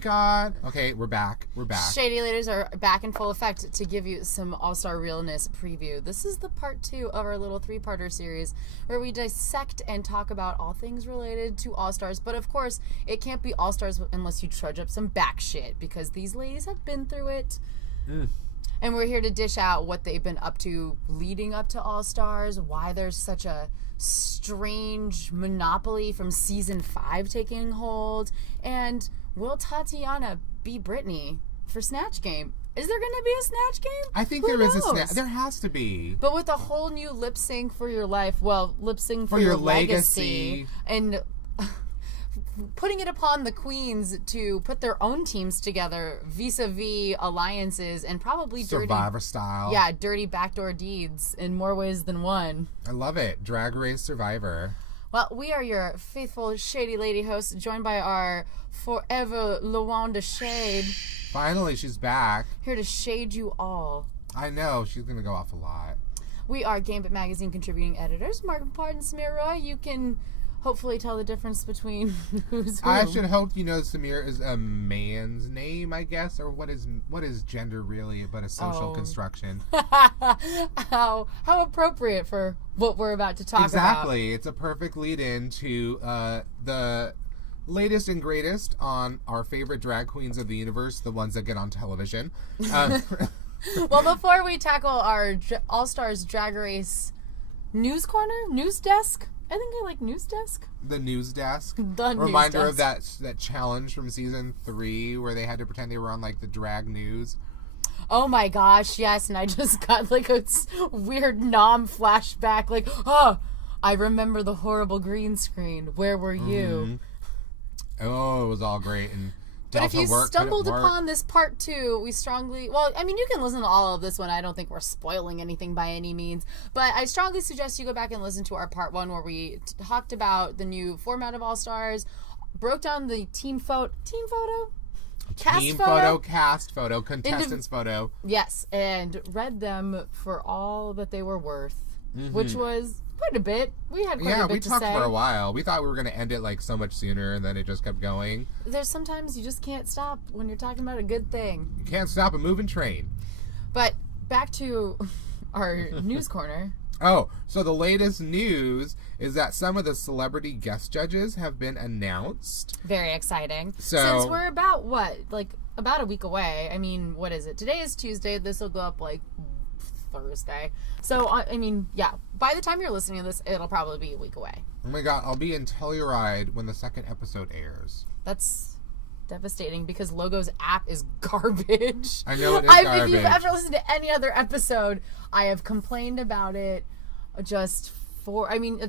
God. Okay, we're back. Shady Ladies are back in full effect to give you some All-Star Realness preview. This is the part 2 of our little 3-parter series where we dissect and talk about all things related to All-Stars. But of course, it can't be All-Stars unless you trudge up some back shit because these ladies have been through it. And we're here to dish out what they've been up to leading up to All-Stars, why there's such a strange monopoly from season 5 taking hold, and will Tatiana be Britney for Snatch Game? Is there going to be a Snatch Game? I think there is a Snatch. There has to be. But with a whole new lip sync for your life, well, lip sync for your legacy, and putting it upon the queens to put their own teams together vis-a-vis alliances and probably Survivor style. Yeah, dirty backdoor deeds in more ways than one. I love it. Drag Race Survivor. Well, we are your faithful Shady Lady hosts, joined by our forever Luanda Shade. Finally, she's back. Here to shade you all. I know. She's going to go off a lot. We are Gambit Magazine contributing editors, Mark Poupard and Samir Roy. You can hopefully tell the difference between who's who. I should hope you know Samir is a man's name, I guess, or what is gender really but a social construction. How appropriate for what we're about to talk about. Exactly. It's a perfect lead-in to the latest and greatest on our favorite drag queens of the universe, the ones that get on television. Well, before we tackle our All-Stars Drag Race news corner, news desk, I think I like news desk. The news desk. The Reminder news desk. of that challenge from season 3 where they had to pretend they were on like the drag news. Oh my gosh, yes, and I just got like a weird nom flashback, like, oh, I remember the horrible green screen. Where were you? Oh, it was all great. And but if you stumbled upon this part 2, we strongly... Well, I mean, you can listen to all of this one. I don't think we're spoiling anything by any means. But I strongly suggest you go back and listen to our part 1 where we talked about the new format of All-Stars, broke down the team photo? Cast photo, contestants photo. Yes, and read them for all that they were worth, which was... quite a bit. We had quite a bit to say. Yeah, we talked for a while. We thought we were going to end it like so much sooner, and then it just kept going. There's sometimes you just can't stop when you're talking about a good thing. You can't stop a moving train. But back to our news corner. Oh, so the latest news is that some of the celebrity guest judges have been announced. Very exciting. So, since we're about, about a week away. I mean, what is it? Today is Tuesday. This will go up like Thursday. So, I mean, yeah. By the time you're listening to this, it'll probably be a week away. Oh my God, I'll be in Telluride when the second episode airs. That's devastating because Logo's app is garbage. I know it is garbage. If you've ever listened to any other episode, I have complained about it it's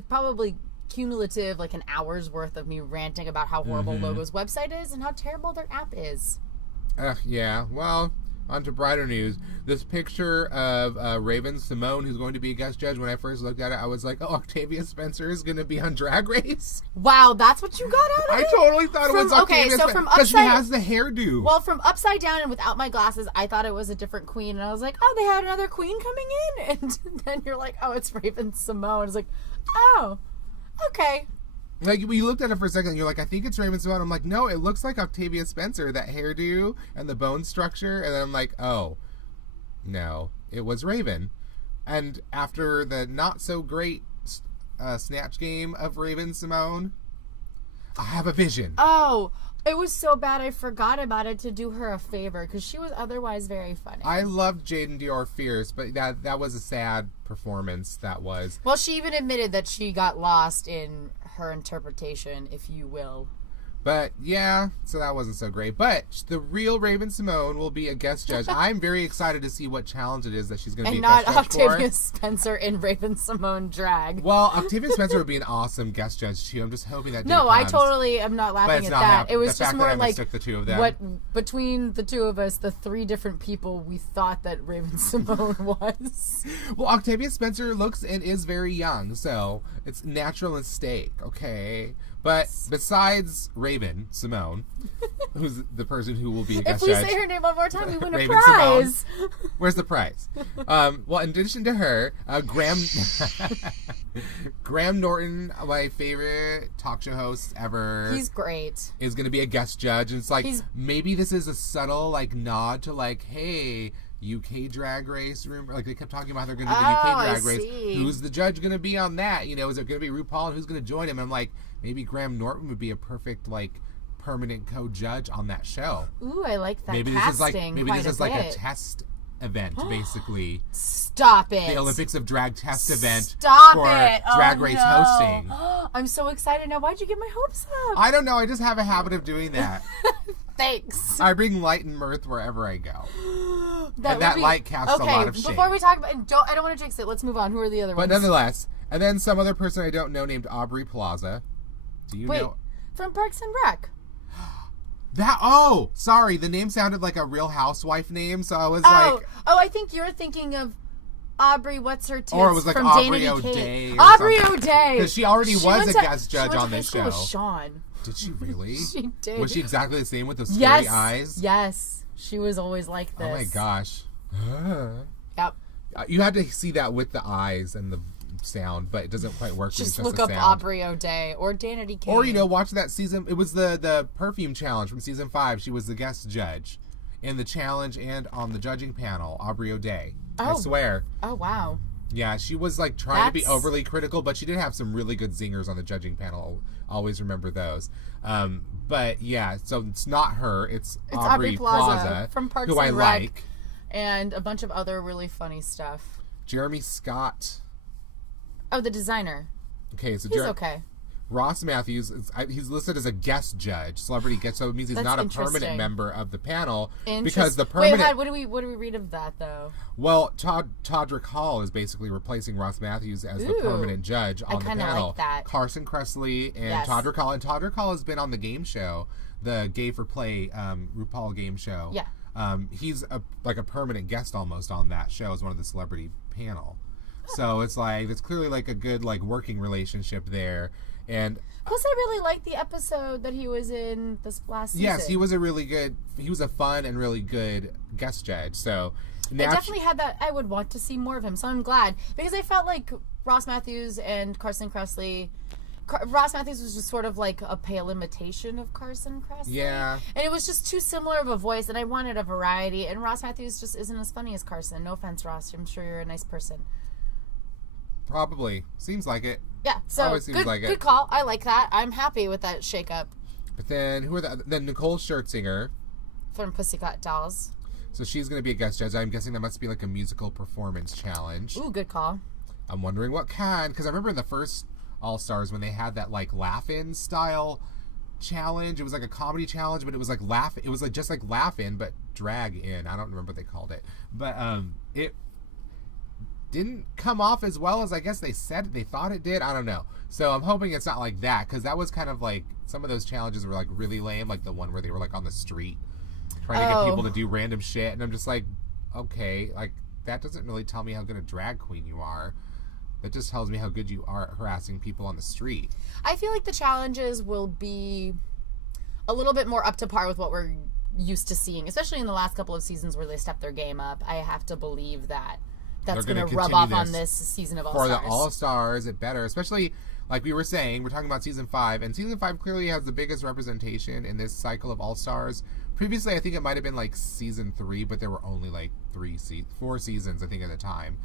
probably cumulative, like an hour's worth of me ranting about how horrible Logo's website is and how terrible their app is. Yeah. Well... On to brighter news. This picture of Raven Simone, who's going to be a guest judge, when I first looked at it, I was like, oh, Octavia Spencer is going to be on Drag Race? Wow, that's what you got out of it? I totally thought it was Octavia Spencer. Because she has the hairdo. Well, from upside down and without my glasses, I thought it was a different queen. And I was like, oh, they had another queen coming in? And then you're like, oh, it's Raven Simone. It's like, oh, okay. Like, we looked at it for a second, and you're like, I think it's Raven Simone. I'm like, no, it looks like Octavia Spencer, that hairdo and the bone structure. And then I'm like, oh, no, it was Raven. And after the not-so-great Snatch Game of Raven Simone, I have a vision. Oh, it was so bad I forgot about it to do her a favor, because she was otherwise very funny. I loved Jaden Dior Fierce, but that was a sad performance, that was. Well, she even admitted that she got lost in her interpretation, if you will. But, yeah, so that wasn't so great. But the real Raven Simone will be a guest judge. I'm very excited to see what challenge it is that she's going to be a guest judge for. And not Octavia Spencer in Raven Simone drag. Well, Octavia Spencer would be an awesome guest judge, too. I'm just hoping that No, I totally am not laughing at that. It was just more like the two of them. What between the two of us, the 3 different people we thought that Raven Simone was. Well, Octavia Spencer looks and is very young, so it's natural mistake, okay? But besides Raven Simone, who's the person who will be a guest judge. If we say her name one more time, we win a prize. Simone, where's the prize? Well, in addition to her, Graham... Graham Norton, my favorite talk show host ever. He's great. Is going to be a guest judge. And it's like, maybe this is a subtle, like, nod to, like, hey, UK Drag Race. Remember, like, they kept talking about how they're going to do the UK Drag Race. Who's the judge going to be on that? You know, is it going to be RuPaul? And who's going to join him? And I'm like, maybe Graham Norton would be a perfect, like, permanent co-judge on that show. Ooh, I like that. Maybe casting this is like a test event, basically. Stop it. The Olympics of Drag test event Stop for it. Drag Race hosting. I'm so excited now. Why'd you get my hopes up? I don't know. I just have a habit of doing that. Thanks. I bring light and mirth wherever I go. That light casts a lot of shade. Before we talk about I don't want to jinx it. Let's move on. Who are the other ones? But nonetheless, and then some other person I don't know named Aubrey Plaza. Do you know? From Parks and Rec. Sorry, the name sounded like a Real Housewife name, so I was like... Oh, I think you're thinking of Aubrey, what's her tits? Or it was like from Aubrey O'Day. Aubrey O'Day! Because she already was a guest judge on this show. With Sean. Did she really? She did. Was she exactly the same with those scary eyes? Yes. She was always like this. Oh my gosh. Yep. You had to see that with the eyes and the sound, but it doesn't quite work. Just look up Aubrey O'Day or Danity Kane. Or, watch that season. It was the perfume challenge from season 5. She was the guest judge in the challenge and on the judging panel. Aubrey O'Day. I swear. Oh, wow. Yeah, she was like trying to be overly critical, but she did have some really good zingers on the judging panel. I'll always remember those. But yeah, so it's not her. It's Aubrey Plaza from Parks who and I Rec, like. And a bunch of other really funny stuff. Jeremy Scott. Oh, the designer. Okay, so he's okay. Ross Matthews, he's listed as a guest judge, celebrity guest, so it means he's not a permanent member of the panel. Because the permanent... Wait, what do we read of that, though? Well, Todrick Hall is basically replacing Ross Matthews as the permanent judge on the panel. Like that. Carson Kressley and Todrick Hall. And Todrick Hall has been on the game show, the Gay for Play RuPaul game show. Yeah. He's a permanent guest almost on that show as one of the celebrity panel. So it's like, it's clearly like a good like working relationship there. And plus, I really liked the episode that he was in this last season. Yes, he was a fun and really good guest judge. So I definitely had that. I would want to see more of him. So I'm glad, because I felt like Ross Matthews and Carson Kressley. Ross Matthews was just sort of like a pale imitation of Carson Kressley. Yeah. And it was just too similar of a voice, and I wanted a variety. And Ross Matthews just isn't as funny as Carson. No offense, Ross. I'm sure you're a nice person. Probably. Seems like it. Yeah, so good call. I like that. I'm happy with that shakeup. But then, then Nicole Scherzinger. From Pussycat Dolls. So she's going to be a guest judge. I'm guessing that must be like a musical performance challenge. Ooh, good call. I'm wondering what kind, because I remember in the first All-Stars when they had that like laugh-in style challenge. It was like a comedy challenge, but it was like it was like just like laugh-in, but drag-in. I don't remember what they called it. But it didn't come off as well as I guess they thought it did. I don't know. So I'm hoping it's not like that, because that was kind of like, some of those challenges were like really lame, like the one where they were like on the street trying to get people to do random shit, and I'm just like, okay, like that doesn't really tell me how good a drag queen you are. That just tells me how good you are at harassing people on the street. I feel like the challenges will be a little bit more up to par with what we're used to seeing, especially in the last couple of seasons where they stepped their game up. I have to believe that that's going to rub off on this season of All-Stars. For the All-Stars, it better. Especially, like we were saying, we're talking about Season 5, and Season 5 clearly has the biggest representation in this cycle of All-Stars. Previously, I think it might have been like Season 3, but there were only like 4 seasons, I think, at the time,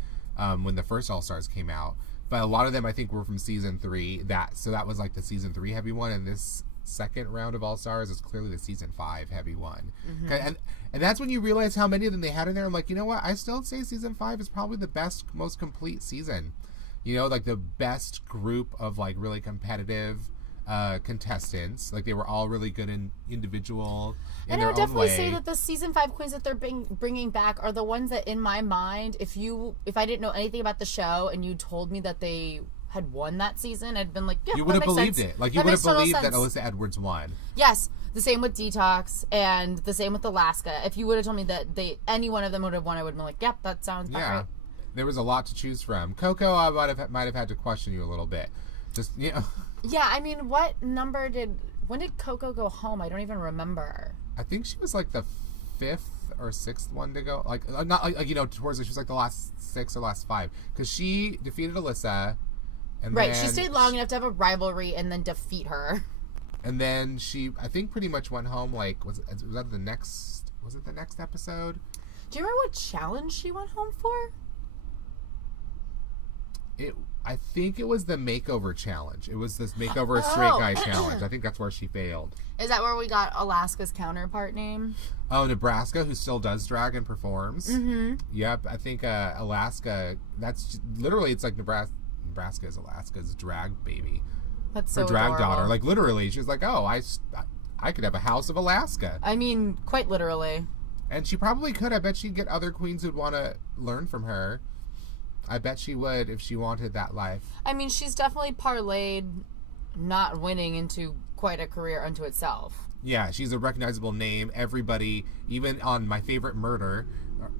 when the first All-Stars came out. But a lot of them, I think, were from Season 3. So that was like the Season 3 heavy one, and this second round of All-Stars is clearly the Season 5 heavy one. Mm-hmm. And that's when you realize how many of them they had in there. I'm like, you know what? I still say Season 5 is probably the best, most complete season. You know, like the best group of like really competitive contestants. Like they were all really good in individual in their own way. And I would definitely say that the Season 5 queens that they're bringing back are the ones that, in my mind, if I didn't know anything about the show and you told me that they had won that season, I'd been like, yeah, you would have believed sense. It. Like you would have believed that Alyssa Edwards won. Yes, the same with Detox and the same with Alaska. If you would have told me that any one of them would have won, I would have been like, yep, that sounds about right. There was a lot to choose from. Coco, I might have had to question you a little bit. Just, you know. Yeah, I mean, when did Coco go home? I don't even remember. I think she was like the 5th or 6th one to go. Like, not like, you know, towards it. She was like the last 6 or last 5. Because she defeated Alyssa, And right, she stayed long enough to have a rivalry and then defeat her. And then she, I think, pretty much went home, like, was it the next episode? Do you remember what challenge she went home for? I think it was the makeover challenge. It was this makeover straight guy challenge. I think that's where she failed. Is that where we got Alaska's counterpart name? Oh, Nebraska, who still does drag and performs. Mm-hmm. Yep, I think Alaska, that's literally, it's like Nebraska is Alaska's drag baby. That's so her drag adorable. daughter. Like, literally, she's like, oh, I could have a house of Alaska. I mean, quite literally. And she probably could. I bet she'd get other queens who'd want to learn from her. I bet she would if she wanted that life. I mean, she's definitely parlayed not winning into quite a career unto itself. Yeah, she's a recognizable name. Everybody, even on My Favorite Murder,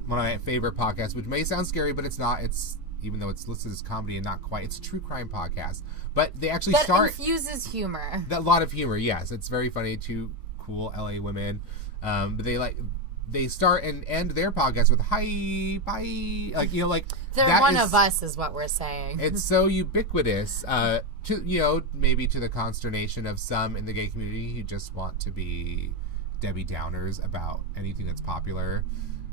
one of my favorite podcasts, which may sound scary, but it's not. It's, even though it's listed as comedy and not quite. It's a true crime podcast. But they actually that infuses humor. A lot of humor, yes. It's very funny. Two cool LA women. But they start and end their podcast with hi, bye. Like, you know, like they're one of us is what we're saying. It's so ubiquitous, to, you know, maybe to the consternation of some in the gay community who just want to be Debbie Downers about anything that's popular.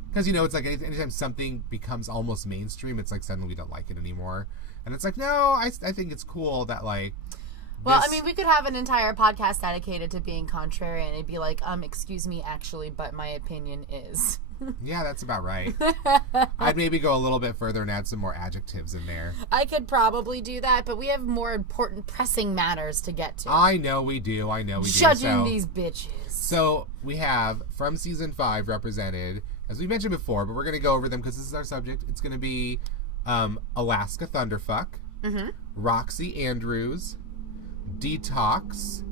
Because, you know, it's like anytime something becomes almost mainstream, it's like suddenly we don't like it anymore. And it's like, no, I think it's cool that, like... Well, I mean, we could have an entire podcast dedicated to being contrarian. It'd be like, excuse me, actually, but my opinion is. Yeah, that's about right. I'd maybe go a little bit further and add some more adjectives in there. I could probably do that, but we have more important, pressing matters to get to. I know we do. Judging these bitches. So, we have, from season 5, represented, as we mentioned before, but we're going to go over them because this is our subject. It's going to be Alaska Thunderfuck, Roxy Andrews, Detox,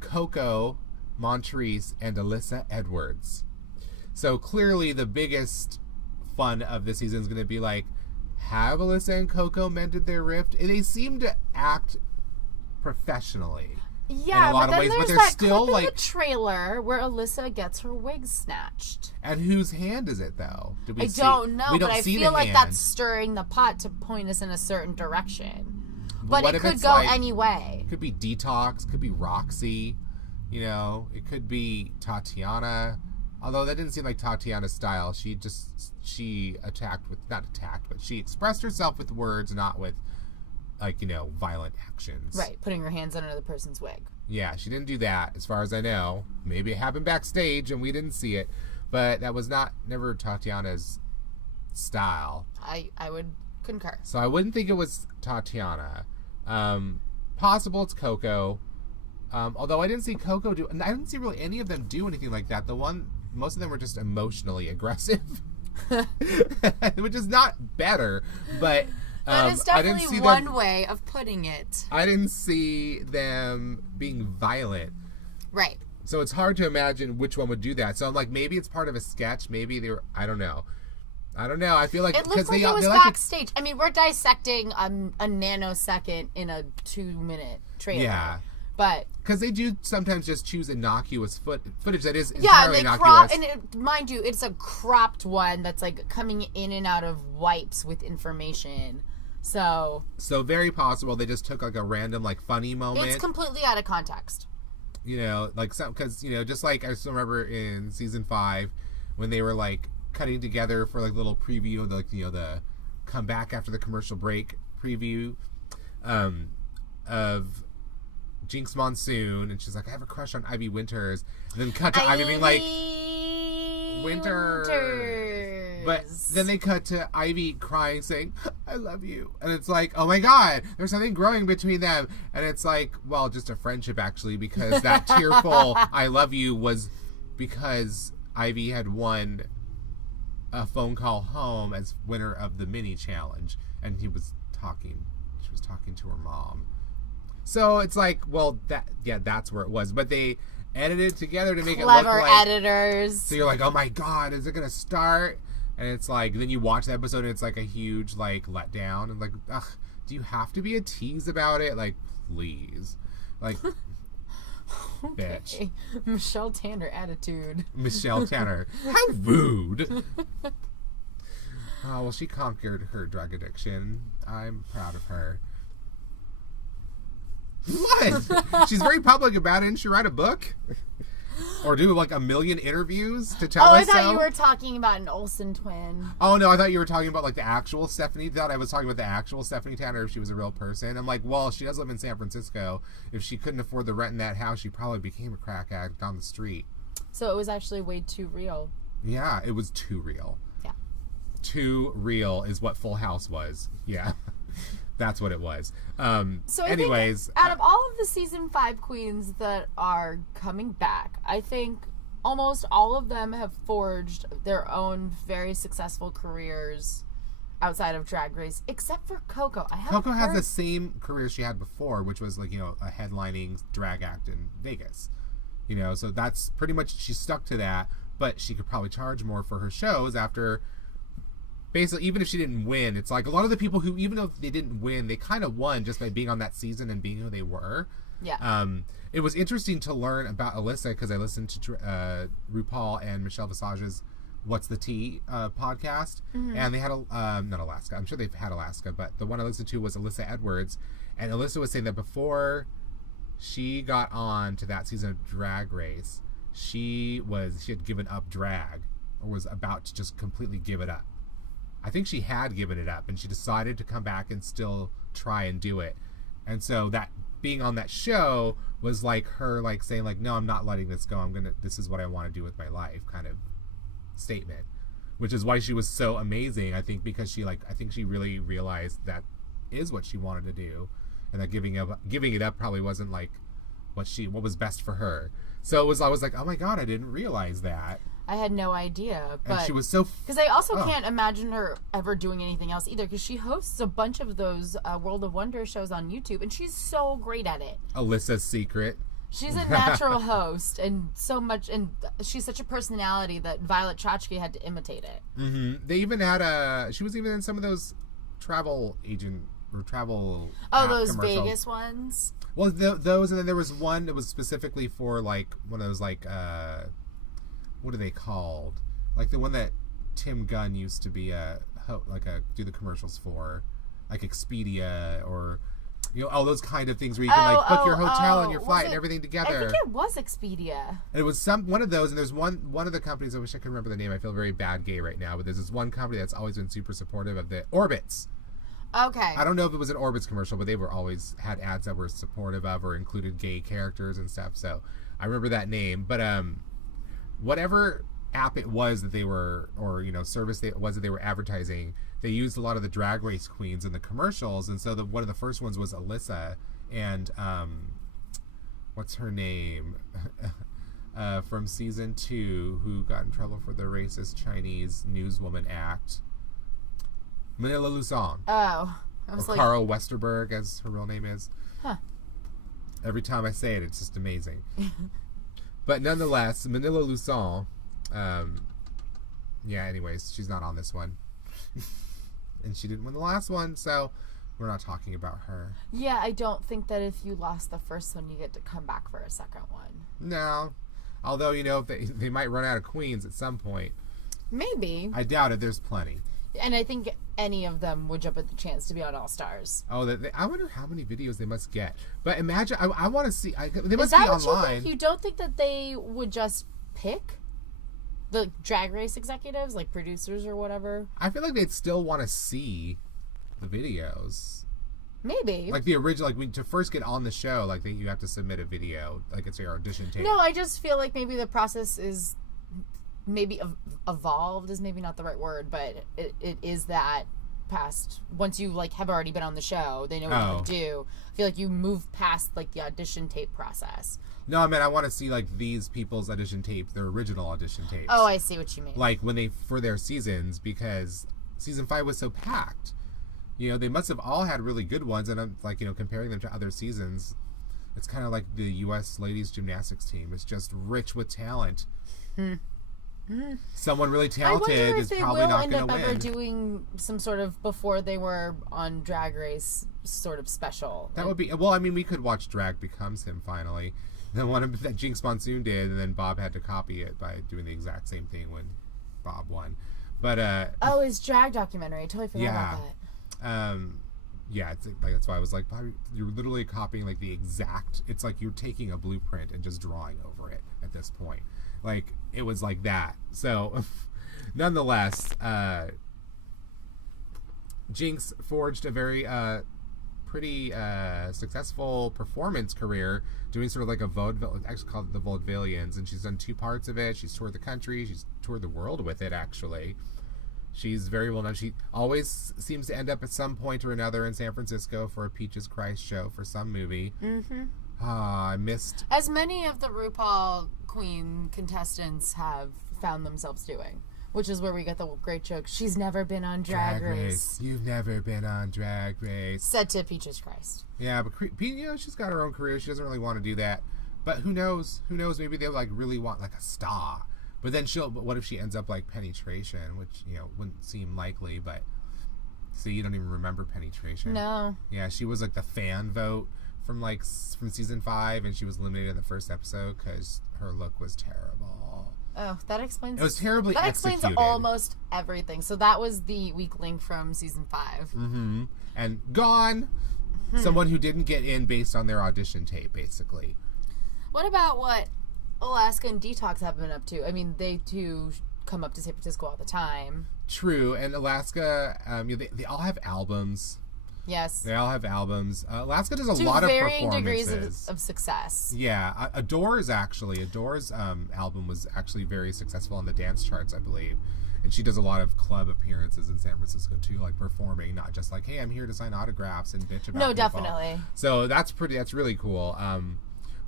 Coco Montrese, and Alyssa Edwards. So clearly the biggest fun of this season is going to be like, have Alyssa and Coco mended their rift? And they seem to act professionally. Yeah, in a lot of ways, there's but they're that still clip like in the trailer where Alyssa gets her wig snatched. And whose hand is it though? I don't know, but I feel like that's stirring the pot to point us in a certain direction. But it could go any way. It could be Detox, could be Roxy, you know, it could be Tatiana. Although that didn't seem like Tatiana's style. She expressed herself with words, not with, like, you know, violent actions. Right, putting her hands under the person's wig. Yeah, she didn't do that, as far as I know. Maybe it happened backstage and we didn't see it. But that was never Tatiana's style. I would concur. So I wouldn't think it was Tatiana. Possible it's Coco. Although I didn't see Coco I didn't see really any of them do anything like that. Most of them were just emotionally aggressive. Which is not better, but that is definitely one way of putting it. I didn't see them being violent. Right. So it's hard to imagine which one would do that. So I'm like, maybe it's part of a sketch. Maybe I don't know. I feel like it looked like it was backstage. I mean, we're dissecting a nanosecond in a 2-minute trailer. Yeah. But because they do sometimes just choose innocuous footage that is entirely innocuous. Mind you, it's a cropped one that's like coming in and out of wipes with information. So very possible they just took like a random like funny moment. It's completely out of context. You know, like because you know, just like I still remember in season 5 when they were like cutting together for like little preview of the come back after the commercial break preview of Jinx Monsoon, and she's like, I have a crush on Ivy Winters, and then cut to Ivy being like, Winters. But then they cut to Ivy crying, saying, I love you. And it's like, oh my god, there's something growing between them. And it's like, well, just a friendship actually, because that tearful I love you was because Ivy had won a phone call home as winner of the mini challenge, and she was talking to her mom. So it's like, well, that's where it was. But they edited it together to make it look like... Clever editors. So you're like, oh my god, is it going to start? And it's like, then you watch the episode and it's like a huge, like, letdown. And like, ugh, do you have to be a tease about it? Like, please. Like, okay. Bitch. Michelle Tanner attitude. Michelle Tanner. How rude. Oh, well, she conquered her drug addiction. I'm proud of her. What? She's very public about it. Didn't she write a book? Or do like 1 million interviews to tell us so? I thought you were talking about an Olsen twin. Oh, no, I thought you were talking about like the actual Stephanie. I thought I was talking about the actual Stephanie Tanner if she was a real person. I'm like, well, she does live in San Francisco. If she couldn't afford the rent in that house, she probably became a crack addict on the street. So it was actually way too real. Yeah, it was too real. Yeah. Too real is what Full House was. Yeah. That's what it was. So anyways, out of all of the season 5 queens that are coming back, I think almost all of them have forged their own very successful careers outside of Drag Race, except for Coco. Coco has the same career she had before, which was like, a headlining drag act in Vegas. So that's pretty much, she stuck to that, but she could probably charge more for her shows after. Basically, even if she didn't win, it's like a lot of the people who, even though they didn't win, they kind of won just by being on that season and being who they were. Yeah. It was interesting to learn about Alyssa because I listened to RuPaul and Michelle Visage's What's the Tea podcast. Mm-hmm. And they had, not Alaska, I'm sure they've had Alaska, but the one I listened to was Alyssa Edwards. And Alyssa was saying that before she got on to that season of Drag Race, she had given up drag, or was about to just completely give it up. I think she had given it up, and she decided to come back and still try and do it. And so that being on that show was like her like saying like, no, I'm not letting this go. This is what I want to do with my life kind of statement, which is why she was so amazing. I think because she really realized that is what she wanted to do, and that giving it up probably wasn't like what was best for her. So I was like, oh my God, I didn't realize that. I had no idea, but and she was so because I also can't imagine her ever doing anything else either. Because she hosts a bunch of those World of Wonder shows on YouTube, and she's so great at it. Alyssa's Secret. She's a natural host, and she's such a personality that Violet Chachki had to imitate it. Mm-hmm. They even had she was even in some of those travel agent or travel. Those commercials. Vegas ones. Well, those, and then there was one that was specifically for like one of those like. What are they called? Like the one that Tim Gunn used to be do the commercials for, like Expedia or all those kind of things where you can like book your hotel and your flight and everything together. I think it was Expedia. And it was one of those, and there's one of the companies. I wish I could remember the name. I feel very bad gay right now, but there's this one company that's always been super supportive of the Orbitz. Okay. I don't know if it was an Orbitz commercial, but they were always had ads that were supportive of or included gay characters and stuff. So I remember that name, but whatever app it was that they were, or service it was that they were advertising, they used a lot of the Drag Race queens in the commercials, and so one of the first ones was Alyssa and what's her name from season 2 who got in trouble for the racist Chinese newswoman act, Manila Luzon. Oh, I was like Carl Westerberg, as her real name is. Huh. Every time I say it, it's just amazing. But nonetheless, Manila Luzon, anyways, she's not on this one. And she didn't win the last one, so we're not talking about her. Yeah, I don't think that if you lost the first one, you get to come back for a second one. No. Although, they might run out of queens at some point. Maybe. I doubt it. There's plenty. And I think any of them would jump at the chance to be on All Stars. Oh, I wonder how many videos they must get. But imagine, I want to see. They must be online. Is that what you think? You don't think that they would just pick the Drag Race executives, like producers or whatever? I feel like they'd still want to see the videos. Maybe. Like the original, to first get on the show, like you have to submit a video, like it's your audition tape. No, I just feel like maybe the process is maybe evolved is maybe not the right word, but it is that past, once you have already been on the show, they know what to do. I feel like you move past the audition tape process. No, I mean, I want to see these people's audition tapes, their original audition tapes. Oh, I see what you mean. When for their seasons, because season 5 was so packed. They must have all had really good ones, and I'm comparing them to other seasons, it's kind of like the U.S. ladies gymnastics team. It's just rich with talent. Someone really talented is probably not going to win. I wonder if they will end up ever doing some sort of before they were on Drag Race sort of special. That would be, well, I mean, we could watch Drag Becomes Him finally. The one that Jinx Monsoon did, and then Bob had to copy it by doing the exact same thing when Bob won. But oh, his drag documentary. I totally forgot yeah. about that. Yeah, it's like that's why I was like, you're literally copying like the exact. It's like you're taking a blueprint and just drawing over it at this point. Like it was like that. So, nonetheless, Jinx forged a very pretty successful performance career doing sort of like a vaudeville, actually called the Vaudevillians, and she's done 2 parts of it. She's toured the country. She's toured the world with it, actually. She's very well known. She always seems to end up at some point or another in San Francisco for a Peaches Christ show for some movie. Mm-hmm. I missed... As many of the RuPaul Queen contestants have found themselves doing, which is where we get the great joke, she's never been on Drag Race. You've never been on Drag Race. Said to Peaches Christ. Yeah, but she's got her own career. She doesn't really want to do that. But who knows? Who knows? Maybe they like really want like a star. But then but what if she ends up like Penetration, which, wouldn't seem likely, but see, you don't even remember Penetration. No. Yeah, she was like the fan vote from season 5, and she was eliminated in the first episode because her look was terrible. Oh, that explains... It was terribly executed. That explains almost everything. So that was the weak link from season 5. Mm-hmm. And gone. Someone who didn't get in based on their audition tape, basically. What about what Alaska and Detox have been up to? I mean, they too come up to San Francisco all the time. True, and Alaska, they all have albums. Yes. They all have albums. Alaska does a lot of performances. To varying degrees of success. Yeah. Adore's album was actually very successful on the dance charts, I believe. And she does a lot of club appearances in San Francisco, too, like performing, not just like, hey, I'm here to sign autographs and bitch about people. No, definitely. So that's really cool.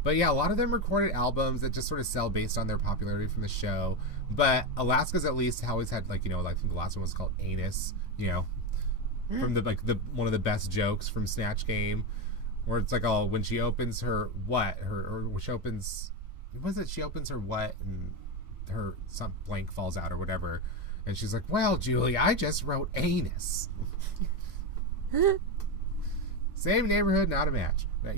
But yeah, a lot of them recorded albums that just sort of sell based on their popularity from the show. But Alaska's at least always had, like, I think the last one was called Anus, from the one of the best jokes from Snatch Game, where it's like, oh, when she opens her what, she opens her what, and her some blank falls out or whatever, and she's like, well, Julie, I just wrote anus. Same neighborhood, not a match. But,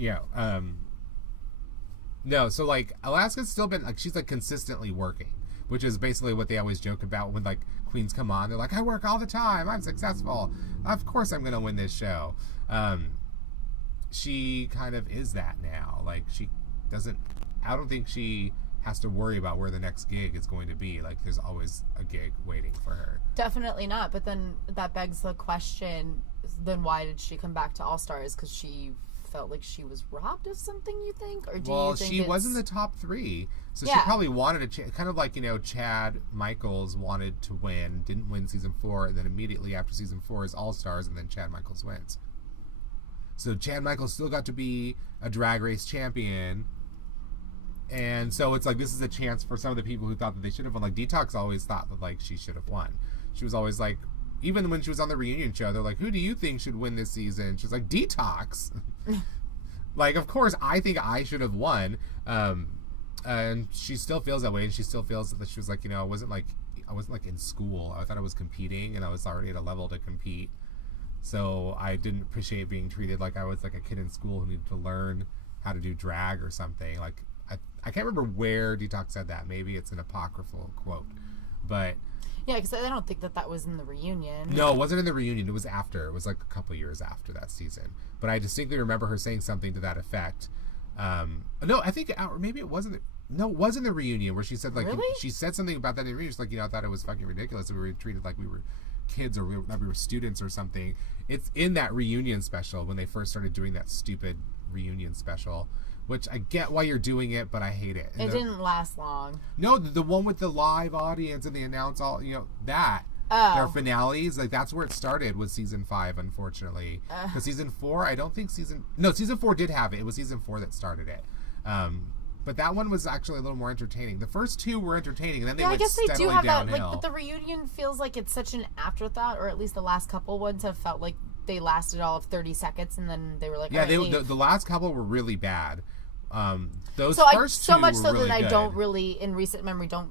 no, so like Alaska's still been like, she's like consistently working, which is basically what they always joke about when like queens come on. They're like, I work all the time, I'm successful, of course I'm gonna win this show. She kind of is that now. Like, I don't think she has to worry about where the next gig is going to be. Like, there's always a gig waiting for her. Definitely not. But then that begs the question, then why did she come back to All Stars? Because she felt like she was robbed of something, you think? Or do you think she was in the top 3, so she probably wanted to kind of like, Chad Michaels wanted to win, didn't win season 4, and then immediately after season 4 is All Stars, and then Chad Michaels wins. So Chad Michaels still got to be a Drag Race champion, and so it's like, this is a chance for some of the people who thought that they should have won. Like, Detox always thought that like she should have won. She was always like, even when she was on the reunion show, they're like, who do you think should win this season? She's like, Detox. Like, of course, I think I should have won. And she still feels that way, and she still feels that she was like, I wasn't like in school. I thought I was competing, and I was already at a level to compete. So I didn't appreciate being treated like I was like a kid in school who needed to learn how to do drag or something. Like, I can't remember where Detox said that. Maybe it's an apocryphal quote. But... yeah, because I don't think that was in the reunion. No, it wasn't in the reunion. It was after. It was like a couple years after that season. But I distinctly remember her saying something to that effect. No, I think maybe it wasn't. No, it was in the reunion where she said like, really? She said something about that in the reunion. She's like, I thought it was fucking ridiculous that we were treated like we were kids or that we were students or something. It's in that reunion special when they first started doing that stupid reunion special. Which I get why you're doing it, but I hate it. And it didn't last long. No, the one with the live audience and they announce all, that. Oh. Their finales, like, that's where it started with season 5, unfortunately. Because season 4, I don't think season 4 did have it. It was season 4 that started it. But that one was actually a little more entertaining. The first 2 were entertaining, and then they went steadily downhill. I guess they do have that, like, but the reunion feels like it's such an afterthought, or at least the last couple ones have felt like they lasted all of 30 seconds, and then they were like, yeah, the last couple were really bad. Those first 2 so much were so really that I good. don't really, in recent memory, don't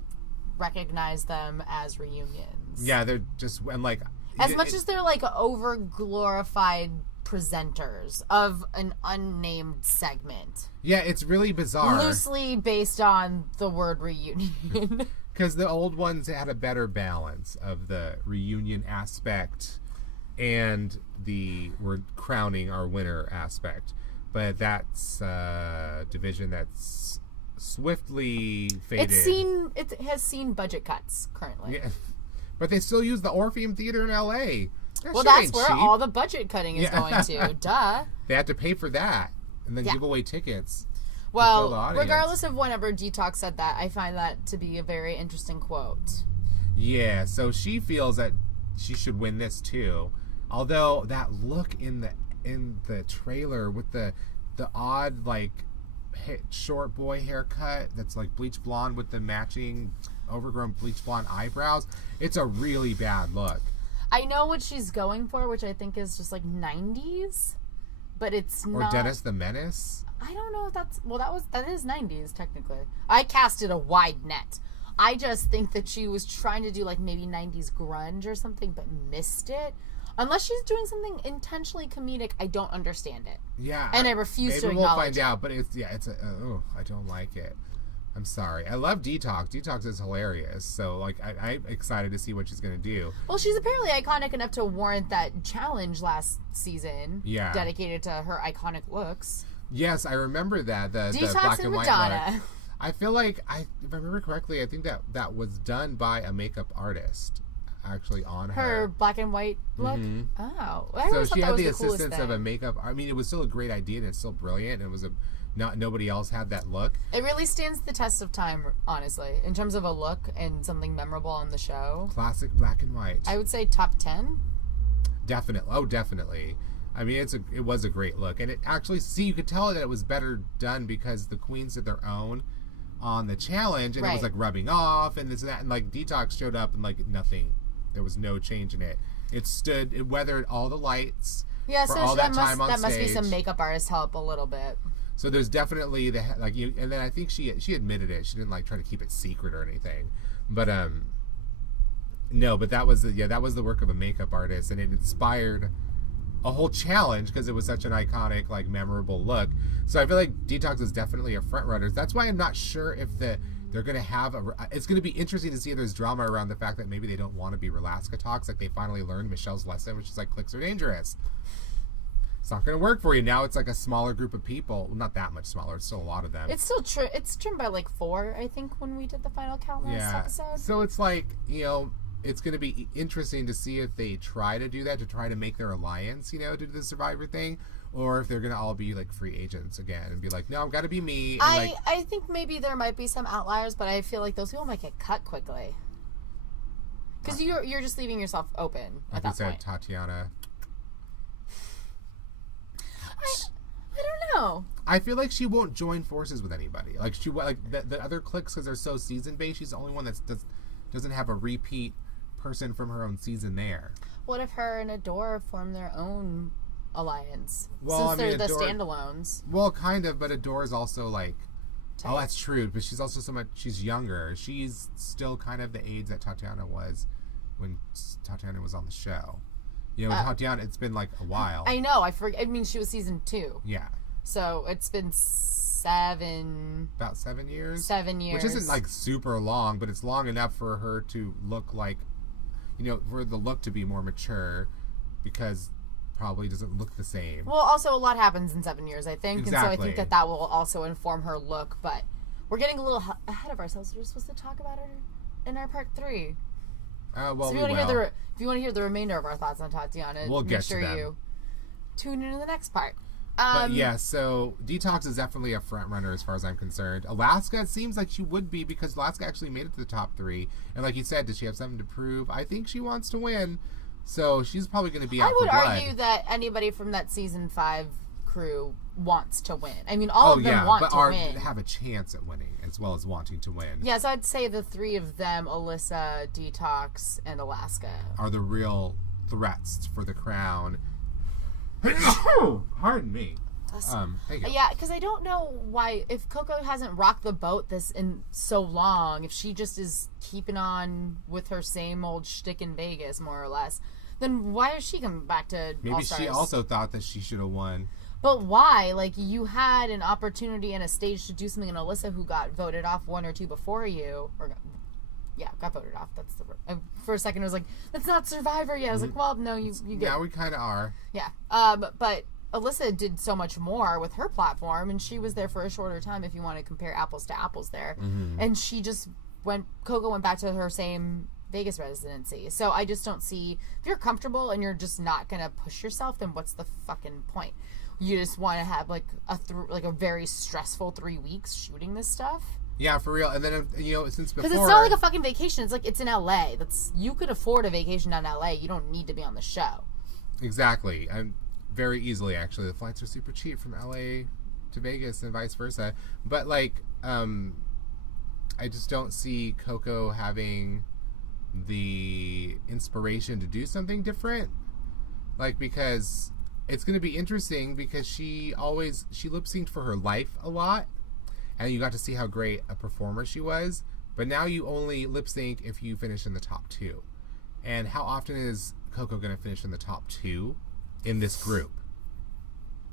recognize them as reunions. Yeah, they're just, and like, as much as they're like over glorified presenters of an unnamed segment. Yeah, it's really bizarre. Loosely based on the word reunion. Because the old ones had a better balance of the reunion aspect and we're crowning our winner aspect. But that's a division that's swiftly faded. It has seen budget cuts currently. Yeah. But they still use the Orpheum Theater in L.A. That's where all the budget cutting is going to. Duh. They had to pay for that and then give away tickets. Well, regardless of whenever Detox said that, I find that to be a very interesting quote. Yeah, so she feels that she should win this too. Although that look in the trailer with the odd like short boy haircut that's like bleach blonde with the matching overgrown bleach blonde eyebrows, it's a really bad look. I know what she's going for, which I think is just like 90s, but it's not. Or Dennis the Menace. I don't know if that's... Well, that is 90s, technically. I casted a wide net. I just think that she was trying to do, like, maybe 90s grunge or something, but missed it. Unless she's doing something intentionally comedic, I don't understand it. Yeah. And I refuse to acknowledge it. Maybe we'll find out, but I don't like it. I'm sorry. I love Detox. Detox is hilarious. So, like, I'm excited to see what she's going to do. Well, she's apparently iconic enough to warrant that challenge last season. Yeah. Dedicated to her iconic looks. Yes, I remember that. The black and white look. I feel like, if I remember correctly, I think that was done by a makeup artist, actually, on her. Her black and white look? Mm-hmm. Oh. So she had the assistance of a makeup... I mean, it was still a great idea, and it's still brilliant, and it was nobody else had that look. It really stands the test of time, honestly, in terms of a look and something memorable on the show. Classic black and white. I would say top 10. Definitely. Oh, definitely. I mean, it was a great look, and it actually, you could tell that it was better done because the queens did their own on the challenge, and it was like rubbing off and this and that, and like Detox showed up and like nothing, there was no change in it. It weathered all the lights. Yeah, for so all that time on that must be stage. some makeup artist help a little bit. So there's definitely and then I think she admitted it. She didn't like try to keep it secret or anything, but no, but that was the work of a makeup artist, and it inspired a whole challenge because it was such an iconic, like, memorable look. So I feel like Detox is definitely a front runner. That's why I'm not sure if they're going to have it's going to be interesting to see if there's drama around the fact that maybe they don't want to be Relaska Talks, like they finally learned Michelle's lesson, which is like clicks are dangerous. It's not going to work for you. Now it's like a smaller group of people. Well, not that much smaller. It's still a lot of them. It's still it's trimmed by like 4, I think, when we did the final count last episode. So it's like, it's going to be interesting to see if they try to do that, to try to make their alliance, to do the Survivor thing, or if they're going to all be like free agents again and be like, no, I've got to be me. And I think maybe there might be some outliers, but I feel like those people might get cut quickly. Because you're just leaving yourself open at that point. Tatiana. I don't know. I feel like she won't join forces with anybody. Like the other cliques, because they're so season based, she's the only one that doesn't have a repeat person from her own season there. What if her and Adore form their own alliance? Well, since they're the standalones. Well, kind of, but Adore is also like... Tight. Oh, that's true, but she's also she's younger. She's still kind of the age that Tatiana was when Tatiana was on the show. Tatiana, it's been like a while. I know, I forget. I mean, she was season 2. Yeah. So it's been about 7 years? 7 years. Which isn't like super long, but it's long enough for her to look like, for the look to be more mature, because probably doesn't look the same. Well, also a lot happens in 7 years, I think. Exactly. And so I think that will also inform her look, but we're getting a little ahead of ourselves. We're supposed to talk about her in our part 3. Well, so if you want to hear the remainder of our thoughts on Tatiana, we'll make sure you tune into the next part. But yeah, so Detox is definitely a front runner as far as I'm concerned. Alaska, it seems like she would be, because Alaska actually made it to the top 3. And like you said, does she have something to prove? I think she wants to win. So she's probably going to be out for blood. I would argue that anybody from that season 5 crew wants to win. I mean, all of them want to win. Have a chance at winning as well as wanting to win. Yeah, so I'd say the 3 of them, Alyssa, Detox, and Alaska, are the real threats for the crown. Pardon me. Thank you. Yeah, because I don't know why, if Coco hasn't rocked the boat this in so long, if she just is keeping on with her same old shtick in Vegas, more or less, then why is she coming back to Maybe All-Stars? She also thought that she should have won. But why? Like, you had an opportunity and a stage to do something, and Alyssa, who got voted off 1 or 2 before you, or got voted off. That's the word. For a second, I was like, that's not Survivor yet. I was like, well, no, you get. Yeah, we kind of are. Yeah. But Alyssa did so much more with her platform, and she was there for a shorter time if you want to compare apples to apples there. Mm-hmm. And she just Coco went back to her same Vegas residency. So I just don't see, if you're comfortable and you're just not going to push yourself, then what's the fucking point? You just want to have like a very stressful 3 weeks shooting this stuff? Yeah, for real. And then, since before... Because it's not like a fucking vacation. It's like, it's in LA. You could afford a vacation down LA. You don't need to be on the show. Exactly. And very easily, actually. The flights are super cheap from LA to Vegas and vice versa. But, like, I just don't see Coco having the inspiration to do something different. Like, because it's going to be interesting because she lip-synced for her life a lot. And you got to see how great a performer she was. But now you only lip-sync if you finish in the top 2. And how often is Coco going to finish in the top 2 in this group?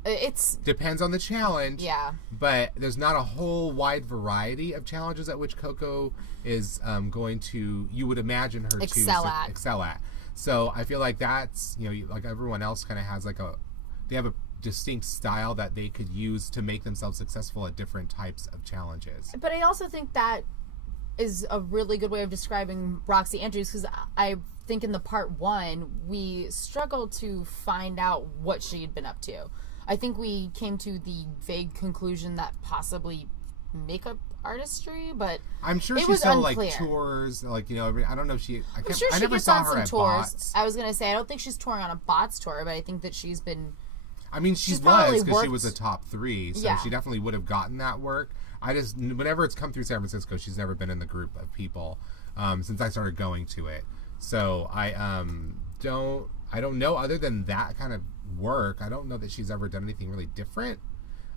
It depends on the challenge. Yeah. But there's not a whole wide variety of challenges at which Coco is going to, you would imagine her excel at. So I feel like that's, like everyone else kind of has they have a distinct style that they could use to make themselves successful at different types of challenges. But I also think that is a really good way of describing Roxy Andrews, because I think in the part 1 we struggled to find out what she had been up to. I think we came to the vague conclusion that possibly makeup artistry, but I'm sure she saw like tours, like I don't know if she. I never saw her at tours. Bots. I was gonna say I don't think she's touring on a Bots tour, but I think that she's been. I mean, she was because she was a top 3, so she definitely would have gotten that work. Whenever it's come through San Francisco, she's never been in the group of people since I started going to it. So I don't know, other than that kind of work, I don't know that she's ever done anything really different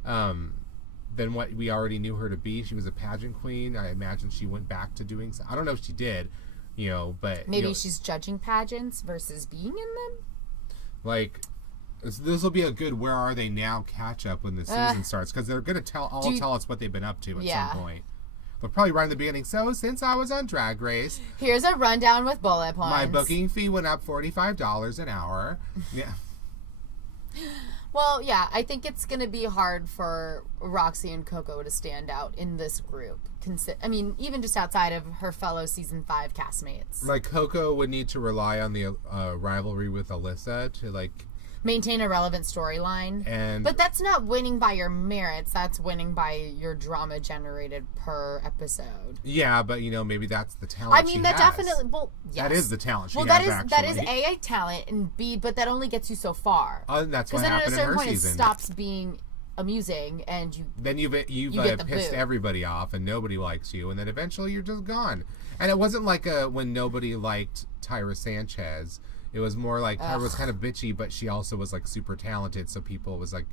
than what we already knew her to be. She was a pageant queen. I imagine she went back to doing I don't know if she did, but maybe she's judging pageants versus being in them. Like, this will be a good "Where Are They Now" catch up when the season starts, because they're gonna tell us what they've been up to at some point. They'll probably right in the beginning. So, since I was on Drag Race, here's a rundown with bullet points. My booking fee went up $45 an hour. Yeah. Well, yeah, I think it's going to be hard for Roxy and Coco to stand out in this group. I mean, even just outside of her fellow season 5 castmates. Like, Coco would need to rely on the rivalry with Alyssa to, like, maintain a relevant storyline. But that's not winning by your merits. That's winning by your drama generated per episode. Yeah, but maybe that's the talent. I mean, that has. Definitely. Well, yes. That is the talent. That is a talent, and B, but that only gets you so far. That's what happened in her season. Because then at a certain point, it stops being amusing, and you've pissed everybody off, and nobody likes you, and then eventually you're just gone. And it wasn't like when nobody liked Tyra Sanchez. It was more like Tyra was kind of bitchy, but she also was like super talented. So people was like,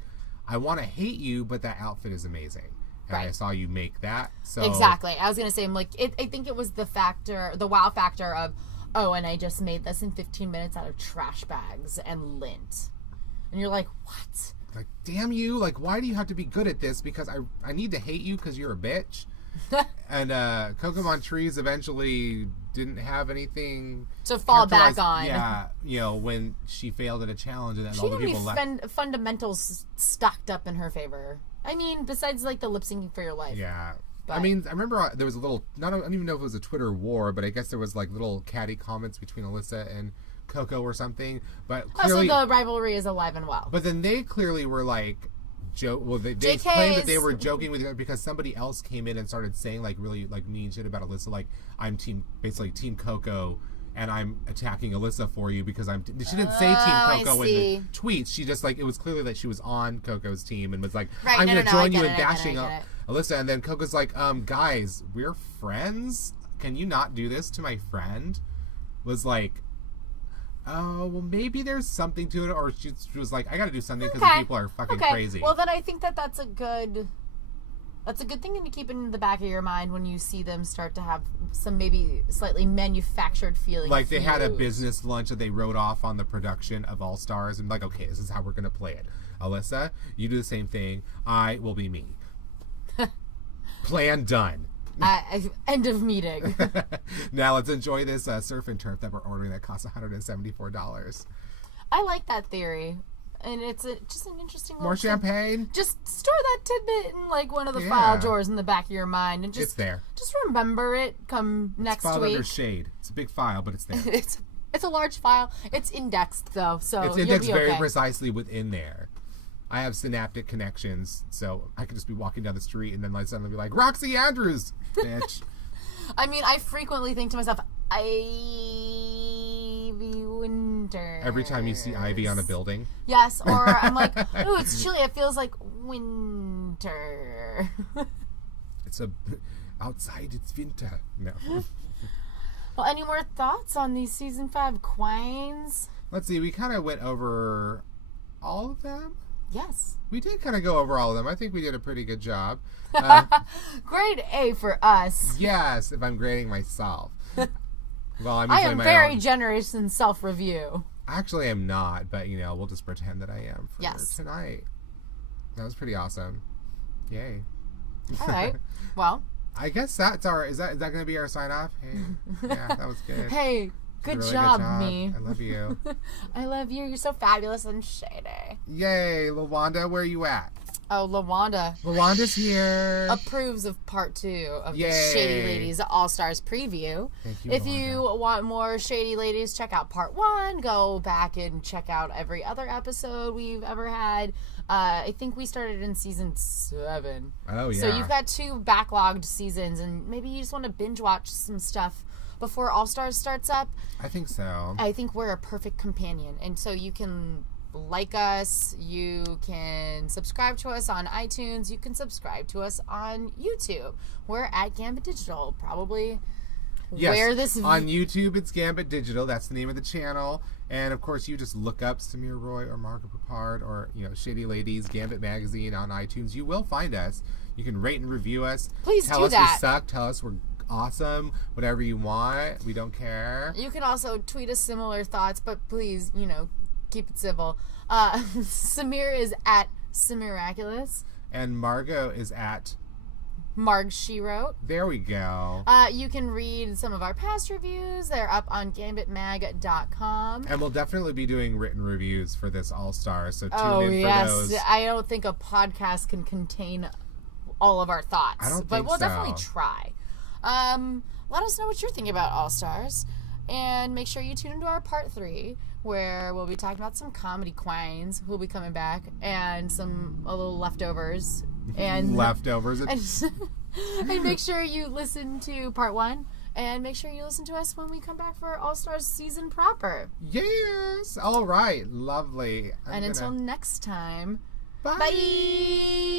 I want to hate you, but that outfit is amazing. And I saw you make that. So exactly. I was going to say, I think it was the wow factor of, and I just made this in 15 minutes out of trash bags and lint. And you're like, what? Like, damn you. Like, why do you have to be good at this? Because I need to hate you because you're a bitch. And Coco Montrese eventually didn't have anything to fall back on. Yeah, when she failed at a challenge and then all the people left. She didn't fundamentals stacked up in her favor. I mean, besides like the lip syncing for your life. Yeah. But I mean, I remember there was a little, I don't even know if it was a Twitter war, but I guess there was like little catty comments between Alyssa and Coco or something. But clearly, so the rivalry is alive and well. But then they clearly were like, they claimed that they were joking with her because somebody else came in and started saying like really like mean shit about Alyssa, like I'm team Coco and I'm attacking Alyssa for you because she didn't say team Coco in the tweets. She just like, it was clearly that she was on Coco's team and was like, I'm going to join you in bashing Alyssa. And then Coco's like, guys, we're friends. Can you not do this to my friend? Was like, oh, well, maybe there's something to it. Or she was like, I got to do something because the people are fucking crazy. Well, then I think that's a good thing to keep in the back of your mind when you see them start to have some maybe slightly manufactured feelings. Like they had a business lunch that they wrote off on the production of All Stars and like, okay, this is how we're going to play it. Alyssa, you do the same thing. I will be me. Plan done. End of meeting. Now let's enjoy this surf and turf that we're ordering that costs $174. I like that theory. And it's just an interesting little More champagne? Just store that tidbit in like one of the file drawers in the back of your mind, and just it's there. Just remember it come next filed week. Under shade. It's a big file, but it's there. It's a large file. It's indexed though, so it's you'll indexed be very okay. precisely within there. I have synaptic connections, so I could just be walking down the street and then like suddenly be like, Roxy Andrews, bitch. I mean, I frequently think to myself, Ivy Winter. Every time you see ivy on a building. Yes, or I'm like, ooh, it's chilly. It feels like winter. Outside it's winter. No. Well, any more thoughts on these season 5 queens? Let's see, we kind of went over all of them. Yes. We did kind of go over all of them. I think we did a pretty good job. Grade A for us. Yes, if I'm grading myself. Well, I am very generous in self-review. Actually, I'm not, but, we'll just pretend that I am for tonight. That was pretty awesome. Yay. All right. Well. I guess that's is that going to be our sign-off? Hey, yeah, that was good. Hey, good job, me. I love you. I love you. You're so fabulous and shady. Yay, LaWanda, where are you at? Oh, LaWanda. LaWanda's here. Approves of part 2 of Yay. the Shady Ladies All-Stars preview. Thank you, if LaWanda. you want more Shady Ladies, check out part 1. Go back and check out every other episode we've ever had. I think we started in season 7. Oh, yeah. So you've got 2 backlogged seasons, and maybe you just want to binge watch some stuff before All-Stars starts up. I think so. I think we're a perfect companion. And so you can like us, you can subscribe to us on iTunes, you can subscribe to us on YouTube. We're at Gambit Digital, probably where this... on YouTube, it's Gambit Digital. That's the name of the channel. And, of course, you just look up Samir Roy or Margaret Poupard or, Shady Ladies, Gambit Magazine on iTunes. You will find us. You can rate and review us. Please tell do us that. we suck. Tell us we're awesome. Whatever you want. We don't care. You can also tweet us similar thoughts, but please, keep it civil. Samir is at Samiraculous. And Margot is at... Marg She Wrote. There we go. You can read some of our past reviews. They're up on gambitmag.com. And we'll definitely be doing written reviews for this All-Star, so tune in for those. I don't think a podcast can contain all of our thoughts. I don't but think we'll so. definitely try. Let us know what you're thinking about All-Stars. And make sure you tune into our part 3, where we'll be talking about some comedy queens who'll be coming back, and a little leftovers. And leftovers. And make sure you listen to part 1, and make sure you listen to us when we come back for All-Stars season proper. Yes. All right. Lovely. Until next time, Bye. bye.